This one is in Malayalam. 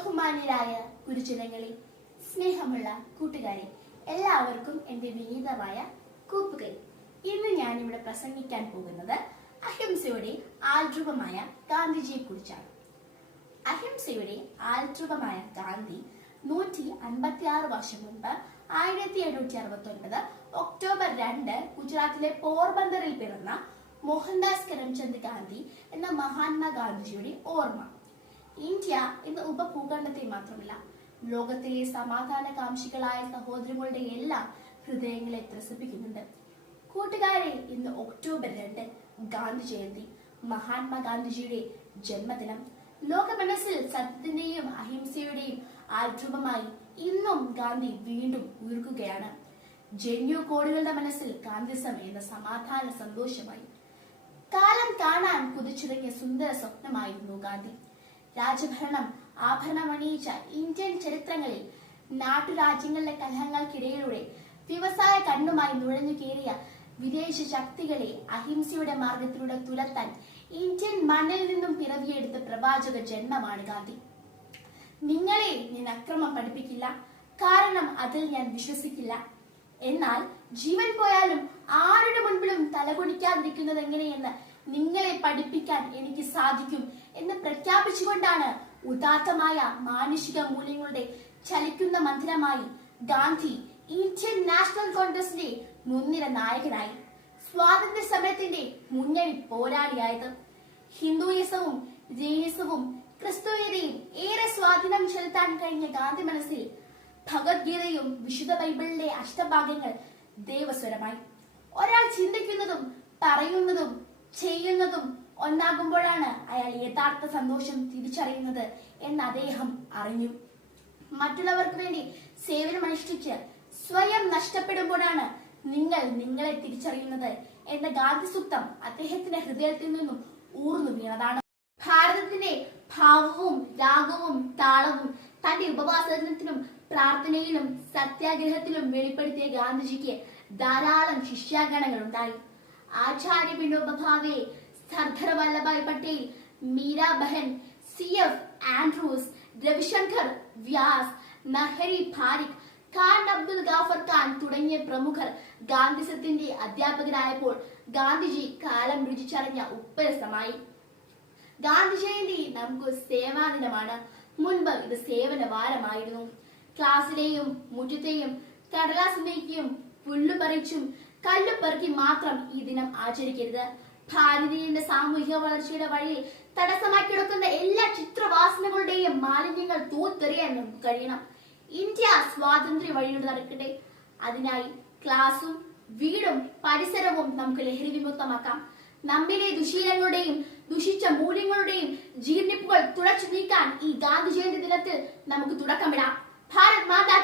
ബഹുമാന്യരായ ഗുരുജനങ്ങളെ സ്നേഹമുള്ള കൂട്ടുകാരെ എല്ലാവർക്കും എന്റെ വിനീതമായ കൂപ്പുകൈ ഇന്ന് ഞാൻ ഇവിടെ പ്രസംഗിക്കാൻ പോകുന്നത് അഹിംസയുടെ ആൽരൂപമായ ഗാന്ധിജിയെ കുറിച്ചാണ് അഹിംസയുടെ ആൽരൂപമായ ഗാന്ധി നൂറ്റി അൻപത്തി ആറ് വർഷം മുമ്പ് ആയിരത്തി എണ്ണൂറ്റി അറുപത്തി ഒൻപത് ഒക്ടോബർ രണ്ട് ഗുജറാത്തിലെ പോർബന്ദറിൽ പിറന്ന മോഹൻദാസ് കരംചന്ദ് ഗാന്ധി എന്ന മഹാത്മാ ഗാന്ധിജിയുടെ ഓർമ്മ. ഇന്ത്യ ഇന്ന് ഉപഭൂഖണ്ഡത്തിൽ മാത്രമല്ല ലോകത്തിലെ സമാധാനകാംക്ഷികളായ സഹോദരങ്ങളുടെ എല്ലാം ഹൃദയങ്ങളെ ത്രസിപ്പിക്കുന്നുണ്ട്. കൂട്ടുകാരെ ഇന്ന് ഒക്ടോബർ രണ്ട് ഗാന്ധി ജയന്തി മഹാത്മാ ഗാന്ധിജിയുടെ ജന്മദിനം. ലോക മനസ്സിൽ സത്യത്തിന്റെയും അഹിംസയുടെയും ആരൂപമായി ഇന്നും ഗാന്ധി വീണ്ടും ഉയർക്കുകയാണ് ജന്യു കോടികളുടെ മനസ്സിൽ ഗാന്ധിസം എന്ന സമാധാന സന്തോഷമായി. കാലം കാണാൻ കുതിച്ചിറങ്ങിയ സുന്ദര സ്വപ്നമായിരുന്നു ഗാന്ധി. രാജഭരണം ആഭരണമണിയിച്ച ഇന്ത്യൻ ചരിത്രങ്ങളിൽ നാട്ടുരാജ്യങ്ങളിലെ കലഹങ്ങൾക്കിടയിലൂടെ വ്യവസായ കണ്ണുമായി നുഴഞ്ഞു കയറിയ വിദേശ ശക്തികളെ അഹിംസയുടെ മാർഗത്തിലൂടെ തുലത്താൻ ഇന്ത്യൻ മണ്ണിൽ നിന്നും പിറവിയെടുത്ത പ്രവാചക ജന്മമാണ് ഗാന്ധി. നിങ്ങളെ ഞാൻ അക്രമം പഠിപ്പിക്കില്ല. കാരണം അതിൽ ഞാൻ വിശ്വസിക്കില്ല. എന്നാൽ ജീവൻ പോയാലും ആരുടെ മുൻപിലും തലകുണിക്കാതിരിക്കുന്നത് എങ്ങനെയെന്ന് നിങ്ങളെ പഠിപ്പിക്കാൻ എനിക്ക് സാധിക്കും എന്ന് പ്രഖ്യാപിച്ചുകൊണ്ടാണ് ഉദാത്തമായ മാനുഷിക മൂല്യങ്ങളുടെ ചലിക്കുന്ന മന്ദിരമായി ഗാന്ധി ഇന്ത്യൻ നാഷണൽ കോൺഗ്രസിന്റെ മുൻനിര നായകനായി സ്വാതന്ത്ര്യ സമരത്തിന്റെ മുന്നണി പോരാളിയായത്. ഹിന്ദുയിസവും ജൈനിസവും ക്രിസ്തുയതയും ഏറെ സ്വാധീനം ചെലുത്താൻ കഴിഞ്ഞ ഗാന്ധി മനസ്സിൽ ഭഗവത്ഗീതയും വിശുദ്ധ ബൈബിളിലെ അഷ്ടഭാഗങ്ങൾ ദേവസ്വരമായി. ഒരാൾ ചിന്തിക്കുന്നതും പറയുന്നതും ചെയ്യുന്നതും ഒന്നാകുമ്പോഴാണ് അയാൾ യഥാർത്ഥ സന്തോഷം തിരിച്ചറിയുന്നത് എന്ന് അദ്ദേഹം അറിഞ്ഞു. മറ്റുള്ളവർക്ക് വേണ്ടി സേവനമനുഷ്ഠിച്ച് സ്വയം നഷ്ടപ്പെടുമ്പോഴാണ് നിങ്ങൾ നിങ്ങളെ തിരിച്ചറിയുന്നത് എന്ന ഗാന്ധി സൂക്തം അദ്ദേഹത്തിന്റെ ഹൃദയത്തിൽ നിന്നും ഊർന്നു വീണതാണ്. ഭാരതത്തിന്റെ ഭാവവും രാഗവും താളവും തന്റെ ഉപവാസത്തിനും പ്രാർത്ഥനയിലും സത്യാഗ്രഹത്തിലും വെളിപ്പെടുത്തിയ ഗാന്ധിജിക്ക് ധാരാളം ശിഷ്യാഗണങ്ങൾ ഉണ്ടായി Acharya Vinoba Bhave Sardar Vallabhbhai Patel Meera Behn C F Andrews Ravishankar Vyas Narhari Parikh Khan Abdul Ghaffar Khan തുടങ്ങിയ പ്രമുഖർ ഗാന്ധിസത്തിന്റെ അധ്യാപകരായപ്പോൾ ഗാന്ധിജി കാലം രുചിച്ചറിഞ്ഞ ഉപ്പരസമായി. ഗാന്ധി ജയന്തി നമുക്ക് സേവാദിനമാണ്. മുൻപ് ഇത് സേവന വാരമായിരുന്നു ക്ലാസ്സിലെയും മുറ്റത്തെയും കടലാസ് മേക്കിയും പുല്ലു പറിച്ചും കല്ലു പെറുക്കി മാത്രം ഈ ദിനം ആചരിക്കരുത്. ഭാരതീയന്റെ സാമൂഹിക വളർച്ചയുടെ വഴിയിൽ തടസ്സമായി കിടക്കുന്ന എല്ലാ ചിത്രവാസനകളുടെയും മാലിന്യങ്ങൾ തൂത്തെറിയാൻ നമുക്ക് കഴിയണം. ഇന്ത്യ സ്വാതന്ത്ര്യ വഴിയിലൂടെ നടക്കട്ടെ. അതിനായി ക്ലാസും വീടും പരിസരവും നമുക്ക് ലഹരി വിമുക്തമാക്കാം. നമ്മിലെ ദുശീലങ്ങളുടെയും ദുഷിച്ച മൂല്യങ്ങളുടെയും ജീർണിപ്പുകൾ തുടച്ചു നീക്കാൻ ഈ ഗാന്ധി ജയന്തി ദിനത്തിൽ നമുക്ക് തുടക്കമിടാം. ഭാരത് മാതാ